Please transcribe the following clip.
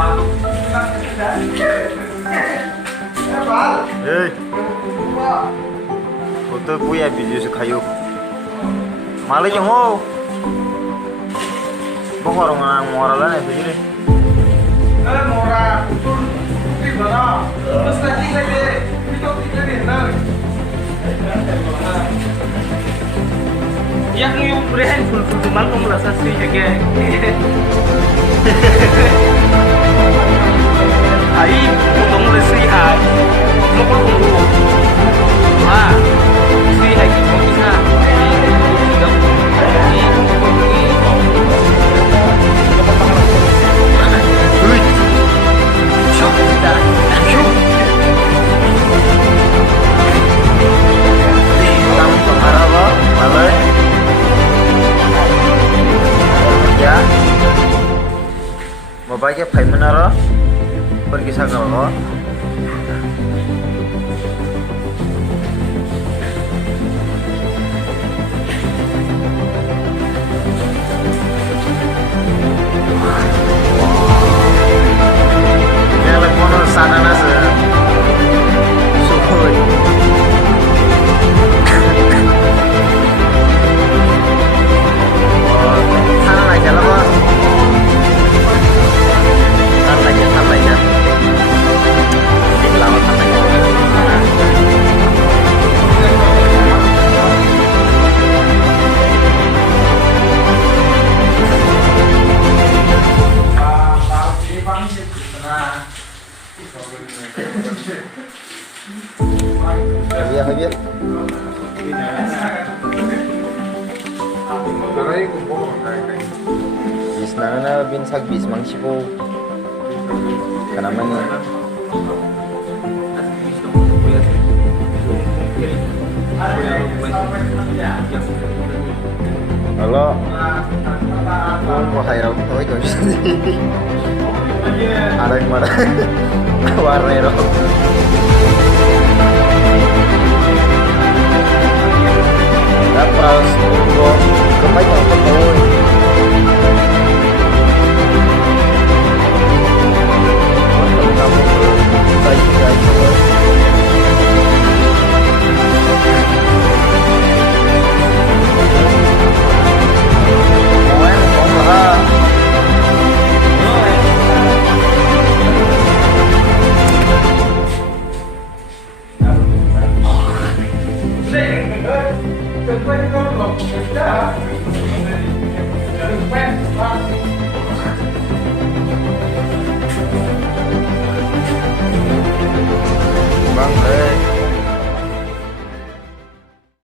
Hei, foto puya video sekayu. Malah jongo. Bokor ngang moralan ya begini. Mora, di mana? Terus lagi, itu benar. Yang yung brand full mal kung rasa sih ya Ay, utong le sih hai. Mo ko kung ah, sih hai ki kung isa. Bapak ke payment aro pergi sakal ko telepon sana nasa suhoy sana aja lah bos santai aja selamat santai Habis. Bis na bin sagbis mangsipo. Kanaman ni. Halo. Mau hayal ko ito. Ada yang mana? Warnero. Tapos, kung kapag ako